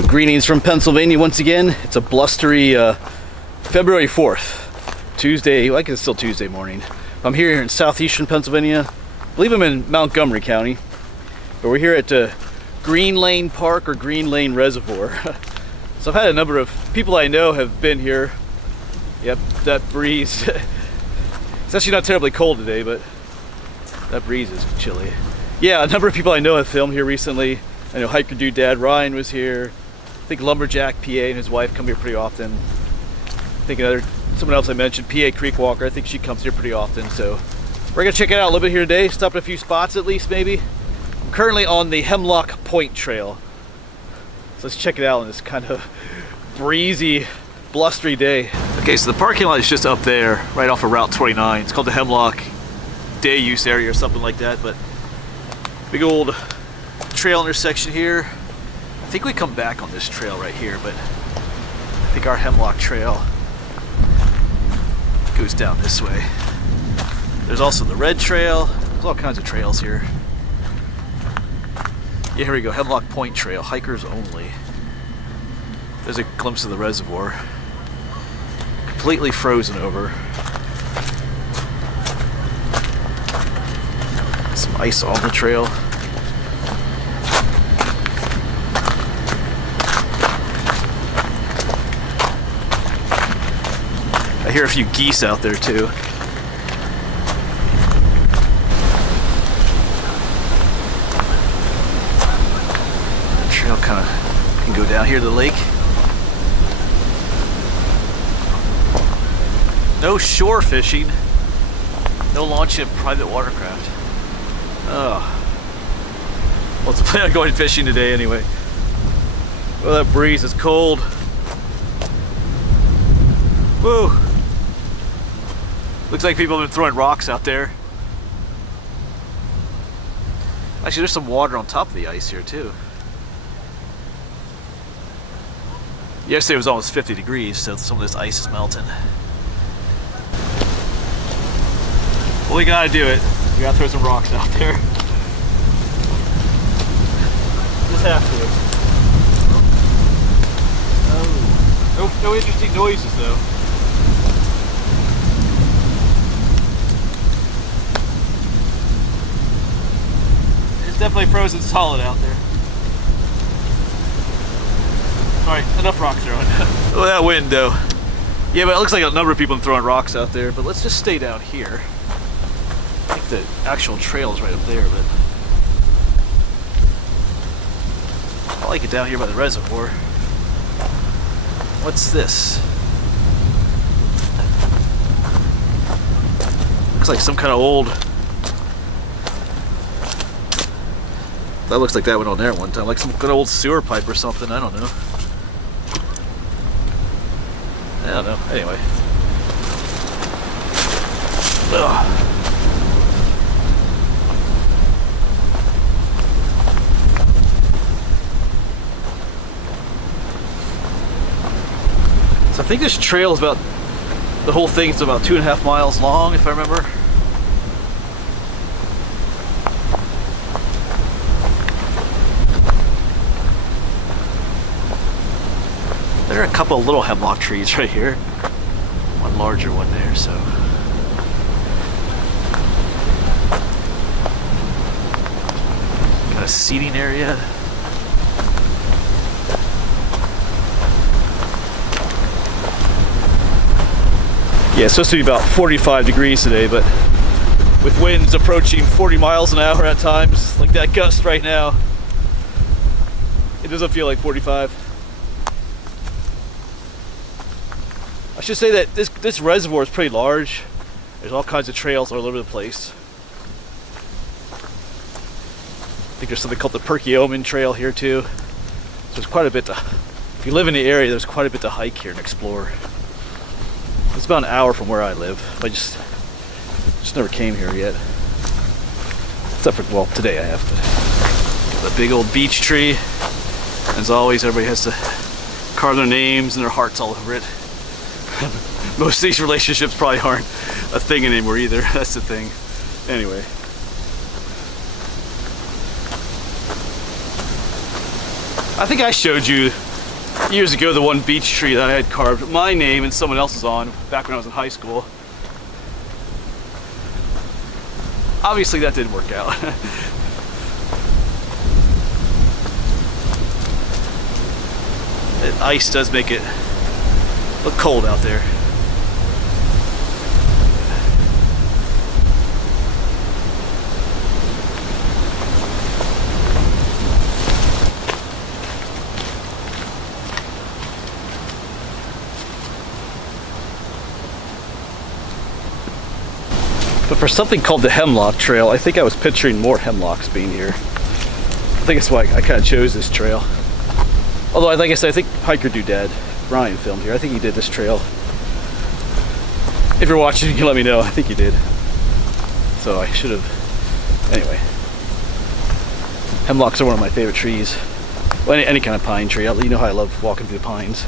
So greetings from Pennsylvania once again. It's a blustery February 4th, Tuesday. Well, I guess it's still Tuesday morning. I'm here in southeastern Pennsylvania. I believe I'm in Montgomery County. But we're here at Green Lane Park or Green Lane Reservoir. So I've had a number of people I know have been here. Yep, that breeze. It's actually not terribly cold today, but that breeze is chilly. Yeah, a number of people I know have filmed here recently. I know Hiker Dude Dad Ryan was here. I think Lumberjack PA and his wife come here pretty often. I think someone else I mentioned, PA Creek Walker, I think she comes here pretty often. So we're gonna check it out a little bit here today, stop at a few spots at least maybe. I'm currently on the Hemlock Point Trail. So let's check it out on this kind of breezy, blustery day. Okay, so the parking lot is just up there, right off of Route 29. It's called the Hemlock Day Use Area or something like that, but big old trail intersection here. I think we come back on this trail right here, but I think our Hemlock Trail goes down this way. There's also the Red Trail. There's all kinds of trails here. Yeah, here we go, Hemlock Point Trail, hikers only. There's a glimpse of the reservoir. Completely frozen over. Some ice on the trail. I hear a few geese out there too. The trail kind of can go down here to the lake. No shore fishing. No launching of private watercraft. Oh. Well, it's a plan on going fishing today anyway. Oh, that breeze is cold. Woo! Looks like people have been throwing rocks out there. Actually, there's some water on top of the ice here too. Yesterday it was almost 50 degrees, so some of this ice is melting. Well, we gotta do it. We gotta throw some rocks out there. Just have to. Oh. No interesting noises though. It's definitely frozen solid out there. Alright, enough rock throwing. Oh, that wind though. Yeah, but it looks like a number of people are throwing rocks out there, but let's just stay down here. I think the actual trail is right up there, but I like it down here by the reservoir. What's this? Looks like some kind of old... That looks like that went on there one time, like some good old sewer pipe or something, I don't know. I don't know, anyway. Ugh. I think this trail is about, the whole thing is about 2.5 miles long, if I remember. There are a couple of little hemlock trees right here. One larger one there, so. Got a seating area. Yeah, it's supposed to be about 45 degrees today, but with winds approaching 40 miles an hour at times, like that gust right now, it doesn't feel like 45. I should say that this reservoir is pretty large. There's all kinds of trails all over the place. I think there's something called the Perkiomen Trail here too. So there's quite a bit to, if you live in the area, there's quite a bit to hike here and explore. It's about an hour from where I live. I just never came here yet. Except for, well, today I have to. Got a big old beech tree. As always, everybody has to carve their names and their hearts all over it. Most of these relationships probably aren't a thing anymore either. That's the thing. Anyway. I think I showed you Years ago, the one beech tree that I had carved my name and someone else's on back when I was in high school. Obviously that didn't work out. The ice does make it look cold out there. But for something called the Hemlock Trail, I think I was picturing more hemlocks being here. I think that's why I kind of chose this trail. Although, like I said, I think Hiker Doodad, Ryan filmed here. I think he did this trail. If you're watching, you can let me know. I think he did. So I should have. Anyway. Hemlocks are one of my favorite trees. Well, any kind of pine tree. You know how I love walking through the pines.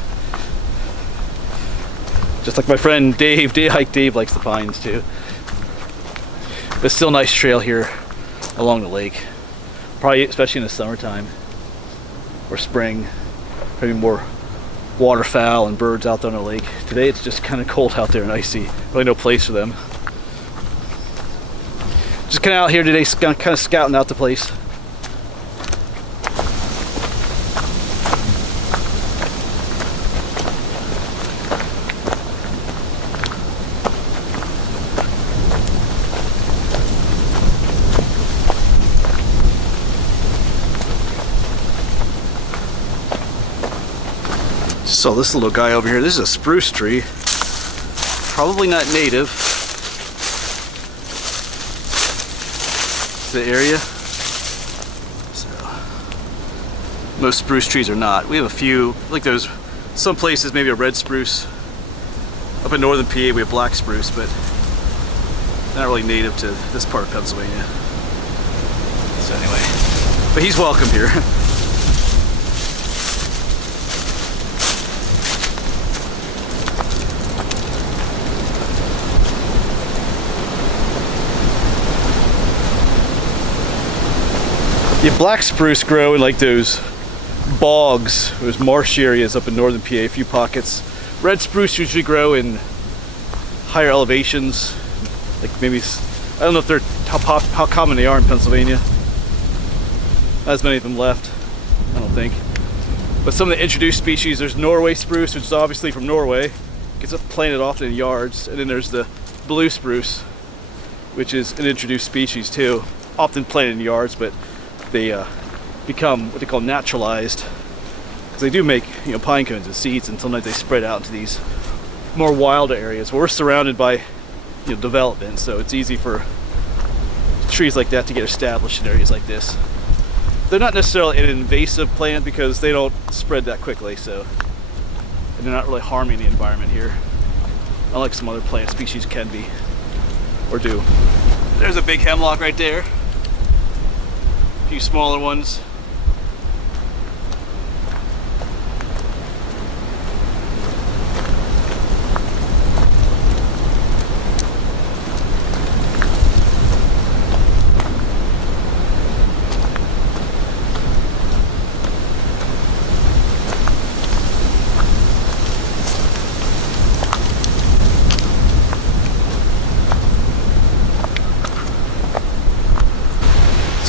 Just like my friend Dave. Dave likes the pines too. But still a nice trail here along the lake. Probably, especially in the summertime or spring, probably more waterfowl and birds out there on the lake. Today it's just kind of cold out there and icy. Really no place for them. Just kind of out here today, kind of scouting out the place. So this little guy over here, this is a spruce tree. Probably not native to the area. So most spruce trees are not. We have a few, like those, some places maybe a red spruce. Up in northern PA we have black spruce, but not really native to this part of Pennsylvania. So anyway, but he's welcome here. Yeah, black spruce grow in like those bogs, those marsh areas up in northern PA, a few pockets. Red spruce usually grow in higher elevations, like maybe, I don't know if they're how common they are in Pennsylvania. Not as many of them left, I don't think. But some of the introduced species, there's Norway spruce, which is obviously from Norway. Gets planted often in yards. And then there's the blue spruce, which is an introduced species too. Often planted in yards, but they become what they call naturalized, because they do make, you know, pine cones and seeds, and sometimes they spread out into these more wilder areas. Well, we're surrounded by, you know, development, so it's easy for trees like that to get established in areas like this. They're not necessarily an invasive plant because they don't spread that quickly, so, and they're not really harming the environment here, unlike some other plant species can be or do. There's a big hemlock right there. A few smaller ones.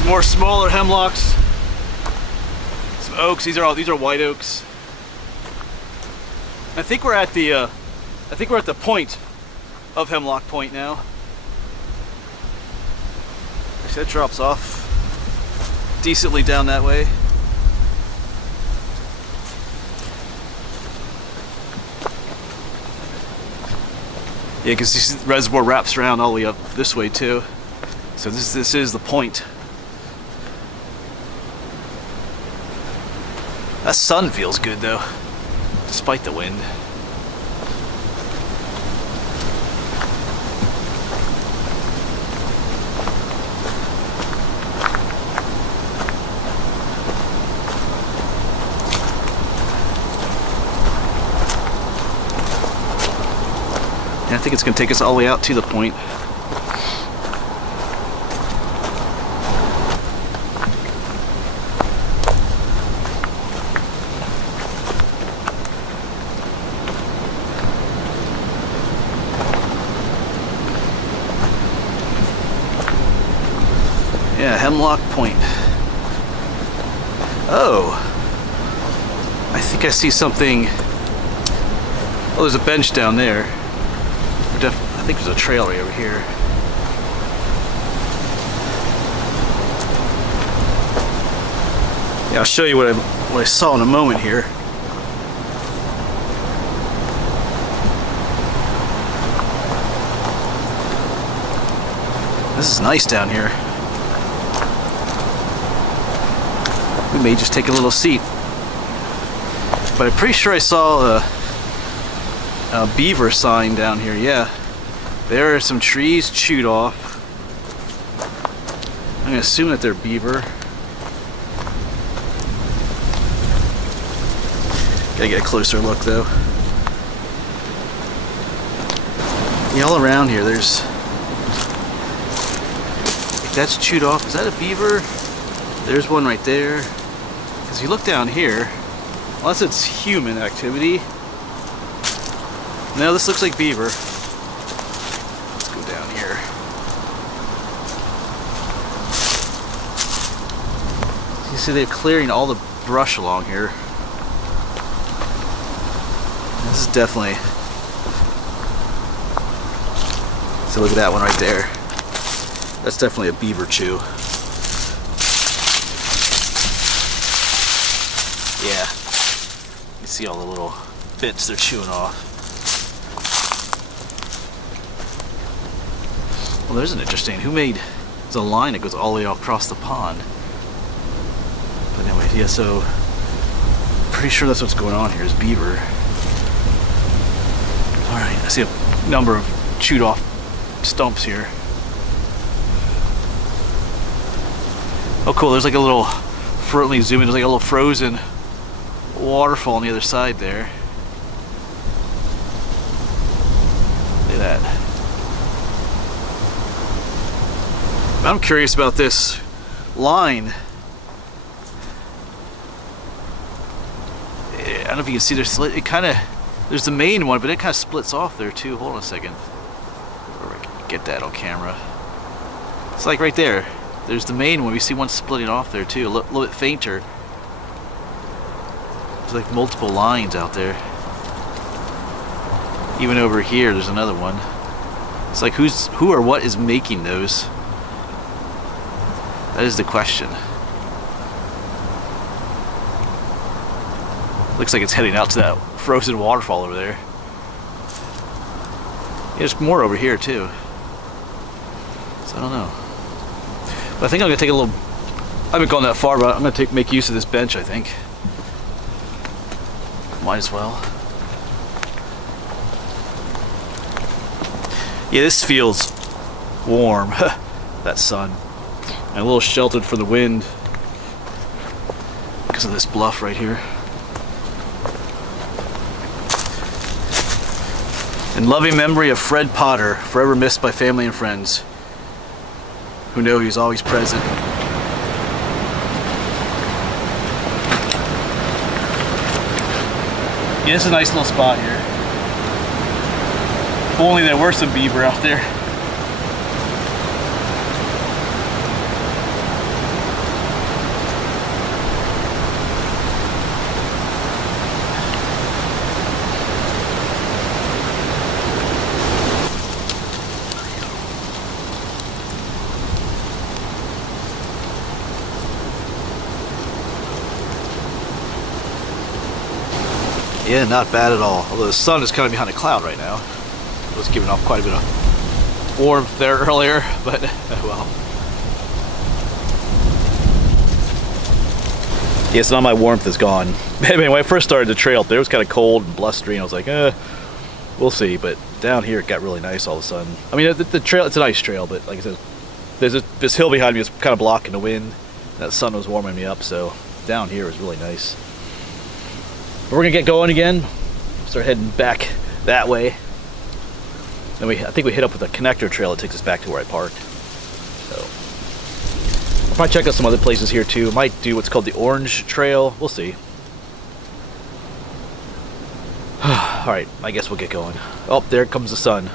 More smaller hemlocks, some oaks. These are white oaks. I think we're at the point of Hemlock Point now. Actually, that drops off decently down that way. Yeah, because this reservoir wraps around all the way up this way too. So this is the point. That sun feels good though, despite the wind. And I think it's going to take us all the way out to the point. Hemlock Point. Oh, I think I see something. Oh, there's a bench down there. I think there's a trail right over here. Yeah, I'll show you what I saw in a moment here. This is nice down here. We may just take a little seat. But I'm pretty sure I saw a beaver sign down here. Yeah, there are some trees chewed off. I'm gonna assume that they're beaver. Gotta get a closer look though. Yeah, all around here there's, if that's chewed off, is that a beaver? There's one right there. Because you look down here, unless it's human activity. No, this looks like beaver. Let's go down here. You see they're clearing all the brush along here. This is definitely... So look at that one right there. That's definitely a beaver chew. Yeah. You see all the little bits they're chewing off. Well, there's an interesting... Who made... There's a line that goes all the way across the pond. But anyway, yeah, so... Pretty sure that's what's going on here, is beaver. Alright, I see a number of chewed off stumps here. Oh cool, there's like a little... Let me zoom in, there's like a little frozen waterfall on the other side there. Look at that. I'm curious about this line. I don't know if you can see there's it kind of, there's the main one, but it kind of splits off there too. Hold on a second. Get that on camera. It's like right there. There's the main one. We see one splitting off there too, a little bit fainter. There's like multiple lines out there. Even over here, there's another one. It's like who or what is making those? That is the question. Looks like it's heading out to that frozen waterfall over there. Yeah, there's more over here too. So I don't know. But I think I'm gonna take a little. I haven't gone that far, but I'm gonna make use of this bench. I think. Might as well. Yeah, this feels warm. That sun. And a little sheltered from the wind because of this bluff right here. In loving memory of Fred Potter, forever missed by family and friends who know he's always present. Yeah, this is a nice little spot here. If only there were some beaver out there. Yeah, not bad at all. Although the sun is kind of behind a cloud right now. It was giving off quite a bit of warmth there earlier, but well. Yeah, so now my warmth is gone. I mean, when I first started the trail, there was kind of cold and blustery, and I was like, we'll see. But down here, it got really nice all of a sudden. I mean, the trail, it's a nice trail, but like I said, there's this hill behind me that's kind of blocking the wind. That sun was warming me up, so down here is really nice. But we're gonna get going again. Start heading back that way. And I think we hit up with a connector trail that takes us back to where I parked. So I'll probably check out some other places here too. Might do what's called the Orange Trail. We'll see. Alright, I guess we'll get going. Oh, there comes the sun.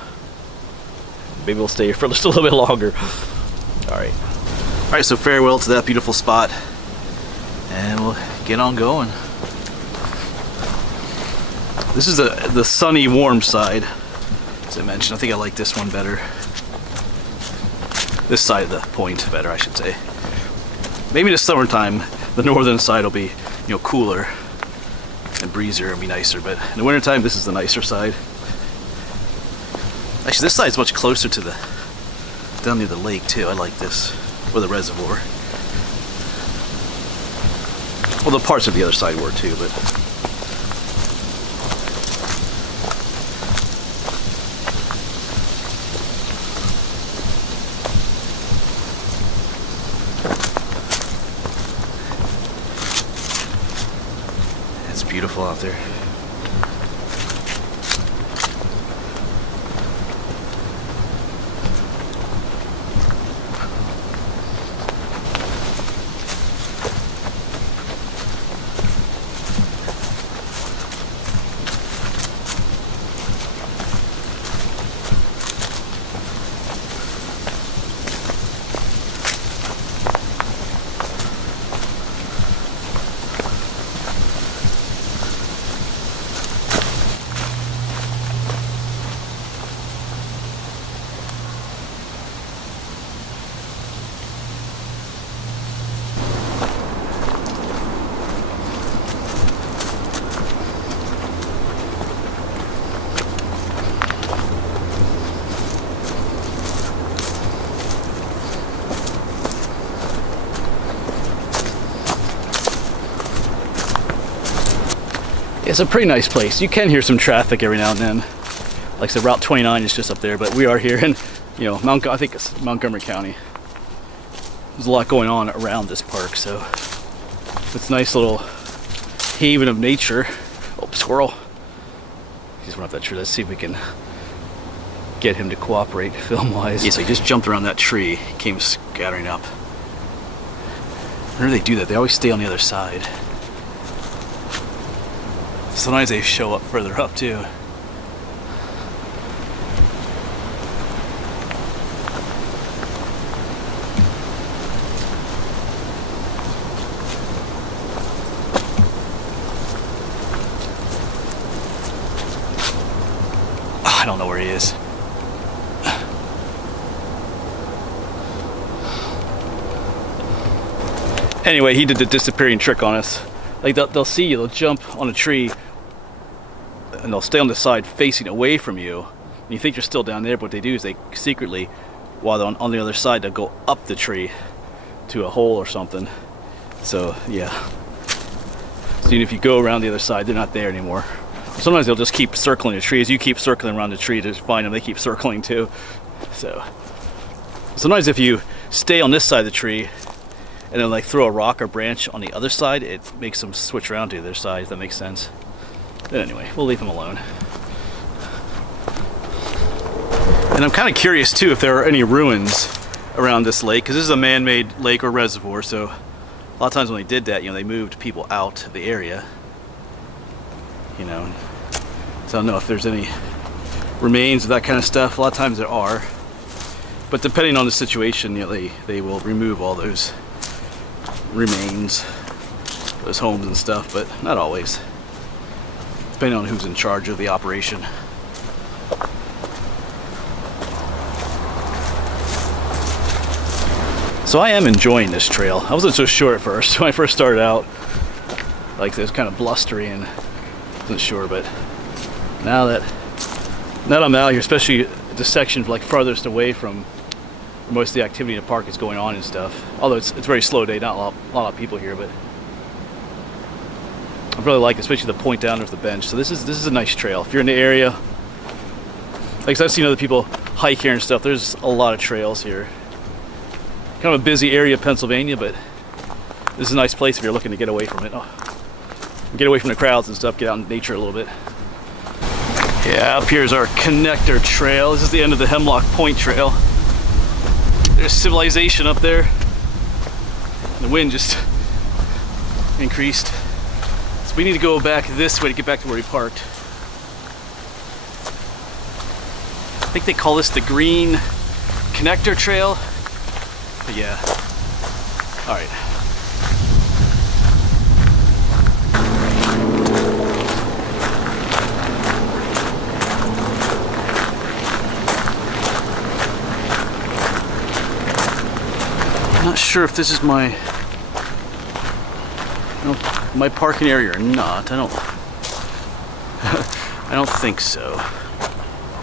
Maybe we'll stay here for just a little bit longer. Alright. Alright, so farewell to that beautiful spot. And we'll get on going. This is the sunny, warm side, as I mentioned. I think I like this one better. This side of the point better, I should say. Maybe in the summertime, the northern side will be, cooler and breezier and be nicer. But in the wintertime, this is the nicer side. Actually, this side's much closer to down near the lake too. I like this, or the reservoir. Well, the parts of the other side were too, but. It's beautiful out there. It's a pretty nice place. You can hear some traffic every now and then. Like I said, Route 29 is just up there, but we are here in, I think it's Montgomery County. There's a lot going on around this park, so it's a nice little haven of nature. Oh, squirrel. He just went up that tree. Let's see if we can get him to cooperate film-wise. Yeah, so he just jumped around that tree, came scattering up. Whenever they do that, they always stay on the other side. Sometimes they show up further up too. I don't know where he is. Anyway, he did the disappearing trick on us. Like they'll see you, they'll jump on a tree and they'll stay on the side facing away from you. And you think you're still down there, but what they do is they secretly, while they're on the other side, they'll go up the tree to a hole or something. So yeah. So even if you go around the other side, they're not there anymore. Sometimes they'll just keep circling the tree. As you keep circling around the tree to find them, they keep circling too. So sometimes if you stay on this side of the tree and then like throw a rock or branch on the other side, it makes them switch around to the other side, if that makes sense. But anyway, we'll leave them alone. And I'm kind of curious too if there are any ruins around this lake, because this is a man-made lake or reservoir, so a lot of times when they did that, they moved people out of the area. So I don't know if there's any remains of that kind of stuff. A lot of times there are. But depending on the situation, they will remove all those remains, those homes and stuff, but not always. Depending on who's in charge of the operation. So I am enjoying this trail. I wasn't so sure at first. When I first started out, like it was kind of blustery and wasn't sure, but now that I'm out here, especially the section like farthest away from where most of the activity in the park is going on and stuff. Although it's a very slow day, not a lot of people here, but I really like it, especially the point down of the bench. So this is a nice trail. If you're in the area, like I've seen other people hike here and stuff, there's a lot of trails here. Kind of a busy area of Pennsylvania, but this is a nice place if you're looking to get away from it. Get away from the crowds and stuff, get out in nature a little bit. Yeah, up here is our connector trail. This is the end of the Hemlock Point Trail. There's civilization up there. The wind just increased. So we need to go back this way to get back to where we parked. I think they call this the Green Connector Trail. But yeah, All right. I'm not sure if this is my parking area or not. I don't think so.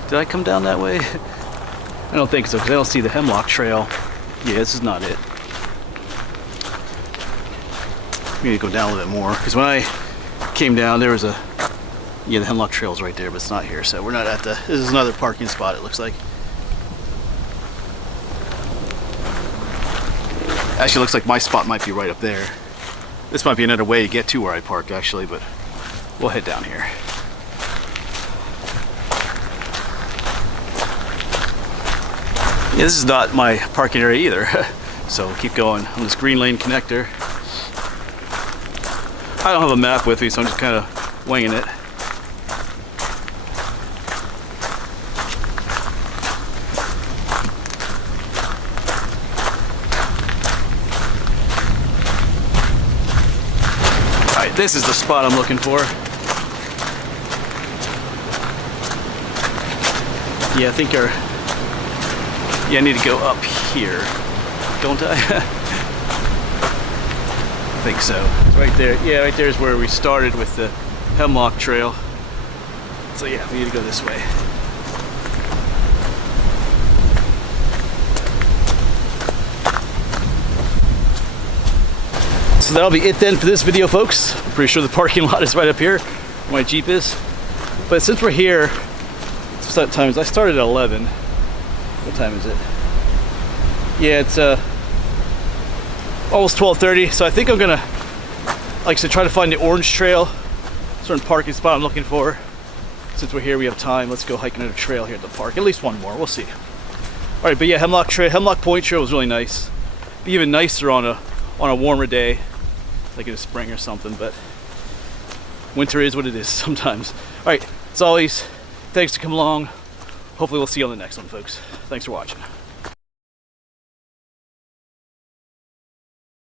Did I come down that way? I don't think so, because I don't see the Hemlock trail. Yeah, this is not it. We need to go down a little bit more, because when I came down, there was the Hemlock trail's right there, but it's not here, so we're not at this is another parking spot, it looks like. Actually, looks like my spot might be right up there. This might be another way to get to where I park, actually, but we'll head down here. Yeah, this is not my parking area either, so we'll keep going on this green lane connector. I don't have a map with me, so I'm just kind of winging it. Alright, this is the spot I'm looking for. Yeah, I think I need to go up here, don't I? I think so. It's right there. Yeah, right there is where we started with the Hemlock trail. So yeah, we need to go this way. So that'll be it then for this video, folks. I'm pretty sure the parking lot is right up here where my Jeep is. But since we're here, what time is I started at 11. What time is it? Yeah, it's almost 12:30, so I think I'm gonna, like I said, try to find the orange trail, certain parking spot I'm looking for. Since we're here, we have time. Let's go hike another trail here at the park. At least one more, we'll see. All right, but yeah, Hemlock Point Trail was really nice. Be even nicer on a warmer day, like in the spring or something, but winter is what it is sometimes. All right, as always, thanks for coming along. Hopefully we'll see you on the next one, folks. Thanks for watching.